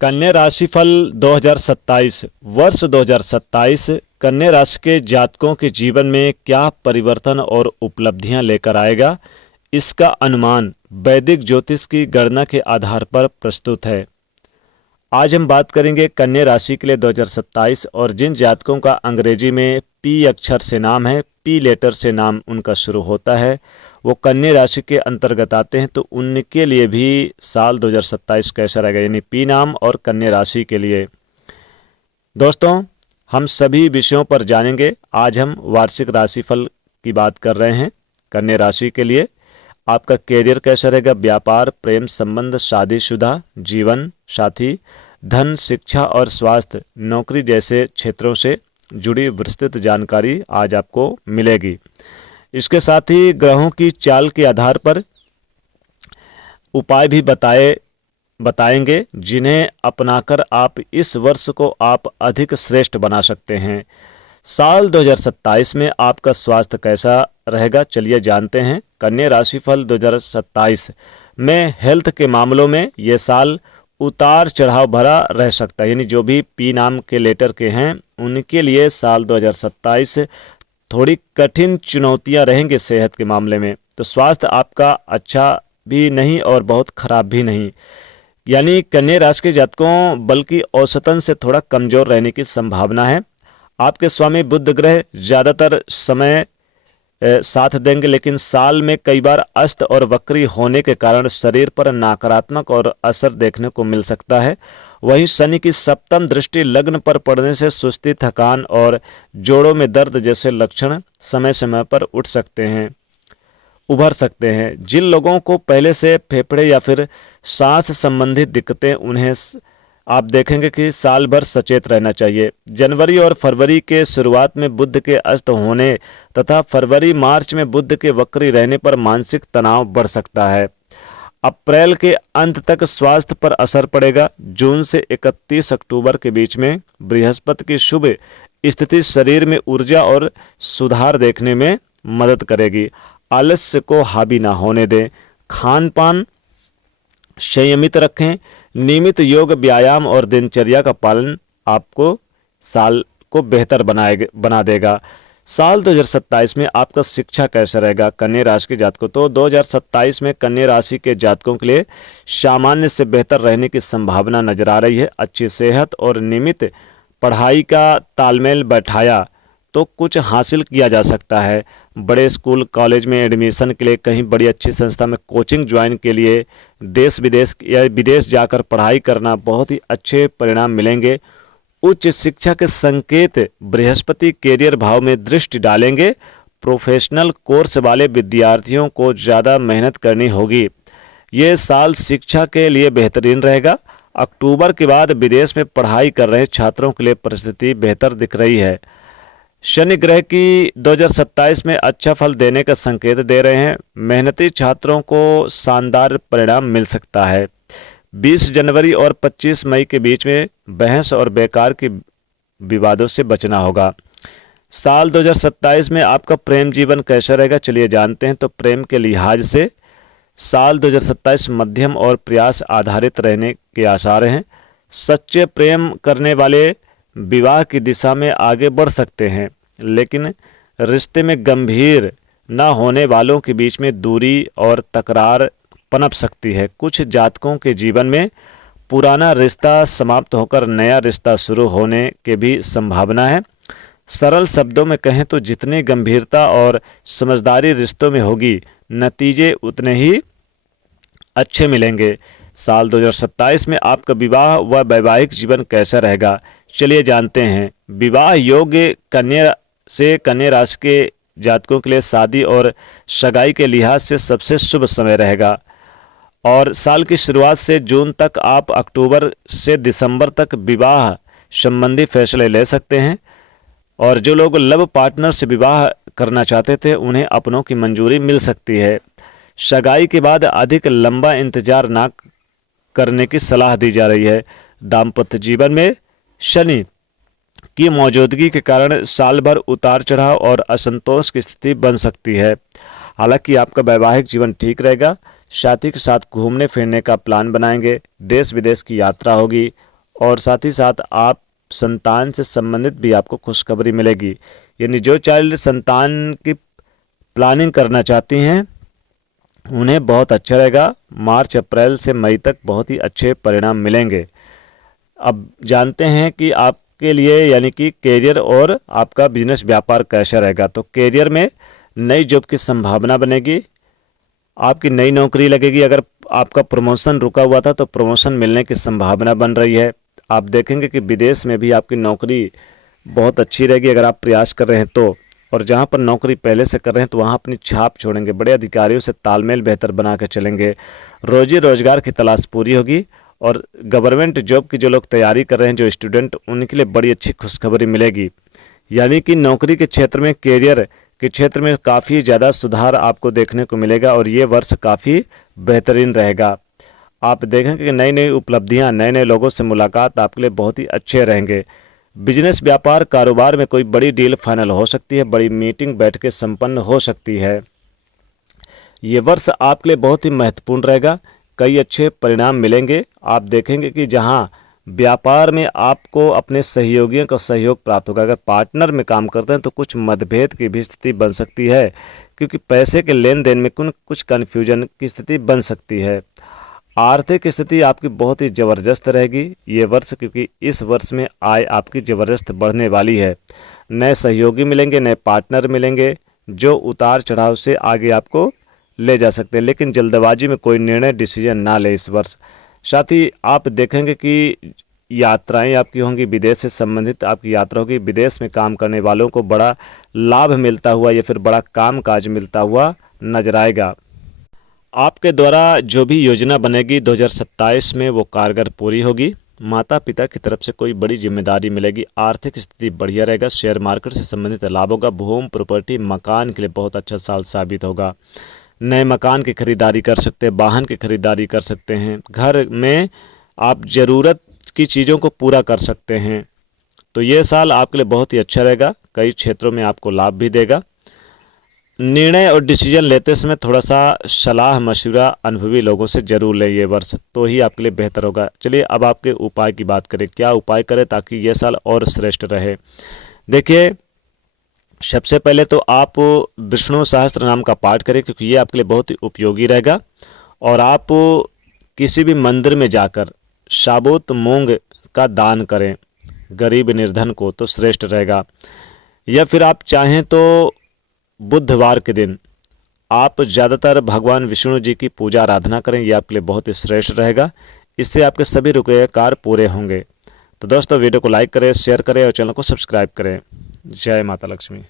कन्या राशि फल 2027 वर्ष 2027 कन्या राशि के जातकों के जीवन में क्या परिवर्तन और उपलब्धियां लेकर आएगा, इसका अनुमान वैदिक ज्योतिष की गणना के आधार पर प्रस्तुत है। आज हम बात करेंगे कन्या राशि के लिए 2027 और जिन जातकों का अंग्रेजी में पी अक्षर से नाम है, पी लेटर से नाम उनका शुरू होता है, वो कन्या राशि के अंतर्गत आते हैं, तो उनके लिए भी साल 2027 कैसा रहेगा, यानी पी नाम और कन्या राशि के लिए। दोस्तों, हम सभी विषयों पर जानेंगे। आज हम वार्षिक राशिफल की बात कर रहे हैं। कन्या राशि के लिए आपका कैरियर कैसा रहेगा, व्यापार, प्रेम संबंध, शादीशुदा, जीवन साथी, धन, शिक्षा और स्वास्थ्य, नौकरी जैसे क्षेत्रों से जुड़ी विस्तृत जानकारी आज आपको मिलेगी। इसके साथ ही ग्रहों की चाल के आधार पर उपाय भी बताएंगे जिन्हें अपनाकर आप इस वर्ष को आप अधिक श्रेष्ठ बना सकते हैं। साल 2027 में आपका स्वास्थ्य कैसा रहेगा, चलिए जानते हैं। कन्या राशिफल 2027 में हेल्थ के मामलों में ये साल उतार चढ़ाव भरा रह सकता है, यानी जो भी पी नाम के लेटर के हैं उनके लिए साल 2027 थोड़ी कठिन चुनौतियां रहेंगे सेहत के मामले में। तो स्वास्थ्य आपका अच्छा भी नहीं और बहुत खराब भी नहीं, यानी कन्या राशि के जातकों बल्कि औसतन से थोड़ा कमजोर रहने की संभावना है। आपके स्वामी बुध ग्रह ज़्यादातर समय साथ देंगे, लेकिन साल में कई बार अस्त और वक्री होने के कारण शरीर पर नकारात्मक और असर देखने को मिल सकता है। वहीं शनि की सप्तम दृष्टि लग्न पर पड़ने से सुस्ती, थकान और जोड़ों में दर्द जैसे लक्षण समय समय पर उभर सकते हैं। जिन लोगों को पहले से फेफड़े या फिर सांस संबंधित दिक्कतें, उन्हें आप देखेंगे कि साल भर सचेत रहना चाहिए। जनवरी और फरवरी के शुरुआत में बुध के अस्त होने तथा फरवरी मार्च में बुध के वक्री रहने पर मानसिक तनाव बढ़ सकता है। अप्रैल के अंत तक स्वास्थ्य पर असर पड़ेगा। जून से 31 अक्टूबर के बीच में बृहस्पति की शुभ स्थिति शरीर में ऊर्जा और सुधार देखने में मदद करेगी। आलस्य को हावी ना होने दें। खान पान संयमित रखें। नियमित योग, व्यायाम और दिनचर्या का पालन आपको साल को बेहतर बना देगा। साल 2027 में आपका शिक्षा कैसा रहेगा कन्या राशि के जातकों? तो 2027 में कन्या राशि के जातकों के लिए सामान्य से बेहतर रहने की संभावना नजर आ रही है। अच्छी सेहत और नियमित पढ़ाई का तालमेल बैठाया तो कुछ हासिल किया जा सकता है। बड़े स्कूल कॉलेज में एडमिशन के लिए, कहीं बड़ी अच्छी संस्था में कोचिंग ज्वाइन के लिए देश विदेश या विदेश जाकर पढ़ाई करना, बहुत ही अच्छे परिणाम मिलेंगे। उच्च शिक्षा के संकेत बृहस्पति कैरियर भाव में दृष्टि डालेंगे। प्रोफेशनल कोर्स वाले विद्यार्थियों को ज़्यादा मेहनत करनी होगी। ये साल शिक्षा के लिए बेहतरीन रहेगा। अक्टूबर के बाद विदेश में पढ़ाई कर रहे छात्रों के लिए परिस्थिति बेहतर दिख रही है। शनि ग्रह की 2027 में अच्छा फल देने का संकेत दे रहे हैं। मेहनती छात्रों को शानदार परिणाम मिल सकता है। 20 जनवरी और 25 मई के बीच में बहस और बेकार की विवादों से बचना होगा। साल 2027 में आपका प्रेम जीवन कैसा रहेगा, चलिए जानते हैं। तो प्रेम के लिहाज से साल 2027 मध्यम और प्रयास आधारित रहने के आसार हैं। सच्चे प्रेम करने वाले विवाह की दिशा में आगे बढ़ सकते हैं, लेकिन रिश्ते में गंभीर न होने वालों के बीच में दूरी और तकरार पनप सकती है। कुछ जातकों के जीवन में पुराना रिश्ता समाप्त होकर नया रिश्ता शुरू होने की भी संभावना है। सरल शब्दों में कहें तो जितनी गंभीरता और समझदारी रिश्तों में होगी, नतीजे उतने ही अच्छे मिलेंगे। साल 2027 में आपका विवाह व वैवाहिक जीवन कैसा रहेगा, चलिए जानते हैं। विवाह योग्य कन्या राशि के जातकों के लिए शादी और सगाई के लिहाज से सबसे शुभ समय रहेगा और साल की शुरुआत से जून तक आप अक्टूबर से दिसंबर तक विवाह संबंधी फैसले ले सकते हैं। और जो लोग लव पार्टनर से विवाह करना चाहते थे, उन्हें अपनों की मंजूरी मिल सकती है। सगाई के बाद अधिक लंबा इंतजार न करने की सलाह दी जा रही है। दाम्पत्य जीवन में शनि की मौजूदगी के कारण साल भर उतार चढ़ाव और असंतोष की स्थिति बन सकती है। हालांकि आपका वैवाहिक जीवन ठीक रहेगा। साथी के साथ घूमने फिरने का प्लान बनाएंगे, देश विदेश की यात्रा होगी और साथ ही साथ आप संतान से संबंधित भी आपको खुशखबरी मिलेगी। यानी जो चाइल्ड संतान की प्लानिंग करना चाहती हैं उन्हें बहुत अच्छा रहेगा। मार्च अप्रैल से मई तक बहुत ही अच्छे परिणाम मिलेंगे। अब जानते हैं कि आपके लिए यानी कि करियर और आपका बिजनेस व्यापार कैसा रहेगा। तो करियर में नई जॉब की संभावना बनेगी, आपकी नई नौकरी लगेगी। अगर आपका प्रमोशन रुका हुआ था तो प्रमोशन मिलने की संभावना बन रही है। आप देखेंगे कि विदेश में भी आपकी नौकरी बहुत अच्छी रहेगी अगर आप प्रयास कर रहे हैं तो। और जहाँ पर नौकरी पहले से कर रहे हैं तो वहाँ अपनी छाप छोड़ेंगे, बड़े अधिकारियों से तालमेल बेहतर बना के चलेंगे, रोजी रोजगार की तलाश पूरी होगी। और गवर्नमेंट जॉब की जो लोग तैयारी कर रहे हैं, जो स्टूडेंट, उनके लिए बड़ी अच्छी खुशखबरी मिलेगी। यानी कि नौकरी के क्षेत्र में, करियर के क्षेत्र में काफ़ी ज़्यादा सुधार आपको देखने को मिलेगा और ये वर्ष काफ़ी बेहतरीन रहेगा। आप देखेंगे कि नई नई उपलब्धियां, नए नए लोगों से मुलाकात आपके लिए बहुत ही अच्छे रहेंगे। बिजनेस, व्यापार, कारोबार में कोई बड़ी डील फाइनल हो सकती है, बड़ी मीटिंग बैठ के संपन्न हो सकती है। ये वर्ष आपके लिए बहुत ही महत्वपूर्ण रहेगा, कई अच्छे परिणाम मिलेंगे। आप देखेंगे कि जहां व्यापार में आपको अपने सहयोगियों का सहयोग प्राप्त होगा। अगर पार्टनर में काम करते हैं तो कुछ मतभेद की भी स्थिति बन सकती है, क्योंकि पैसे के लेन देन में कुछ कन्फ्यूजन की स्थिति बन सकती है। आर्थिक स्थिति आपकी बहुत ही ज़बरदस्त रहेगी ये वर्ष, क्योंकि इस वर्ष में आय आपकी ज़बरदस्त बढ़ने वाली है। नए सहयोगी मिलेंगे, नए पार्टनर मिलेंगे जो उतार चढ़ाव से आगे आपको ले जा सकते हैं। लेकिन जल्दबाजी में कोई निर्णय, डिसीजन ना ले इस वर्ष। साथ ही आप देखेंगे कि यात्राएं आपकी होंगी, विदेश से संबंधित आपकी यात्रा होगी। विदेश में काम करने वालों को बड़ा लाभ मिलता हुआ या फिर बड़ा काम काज मिलता हुआ नजर आएगा। आपके द्वारा जो भी योजना बनेगी 2027 में वो कारगर पूरी होगी। माता पिता की तरफ से कोई बड़ी जिम्मेदारी मिलेगी। आर्थिक स्थिति बढ़िया रहेगा। शेयर मार्केट से संबंधित लाभ होगा। भूमि, प्रॉपर्टी, मकान के लिए बहुत अच्छा साल साबित होगा। नए मकान की खरीदारी कर सकते हैं, वाहन की खरीदारी कर सकते हैं, घर में आप ज़रूरत की चीज़ों को पूरा कर सकते हैं। तो ये साल आपके लिए बहुत ही अच्छा रहेगा, कई क्षेत्रों में आपको लाभ भी देगा। निर्णय और डिसीजन लेते समय थोड़ा सा सलाह मशवरा अनुभवी लोगों से जरूर लें ये वर्ष, तो ही आपके लिए बेहतर होगा। चलिए अब आपके उपाय की बात करें, क्या उपाय करें ताकि ये साल और श्रेष्ठ रहे। देखिए, सबसे पहले तो आप विष्णु सहस्त्र नाम का पाठ करें, क्योंकि ये आपके लिए बहुत ही उपयोगी रहेगा। और आप किसी भी मंदिर में जाकर साबुत मूंग का दान करें गरीब निर्धन को, तो श्रेष्ठ रहेगा। या फिर आप चाहें तो बुधवार के दिन आप ज़्यादातर भगवान विष्णु जी की पूजा आराधना करें, ये आपके लिए बहुत ही श्रेष्ठ रहेगा। इससे आपके सभी रुके कार्य पूरे होंगे। तो दोस्तों, वीडियो को लाइक करें, शेयर करें और चैनल को सब्सक्राइब करें। जय माता लक्ष्मी।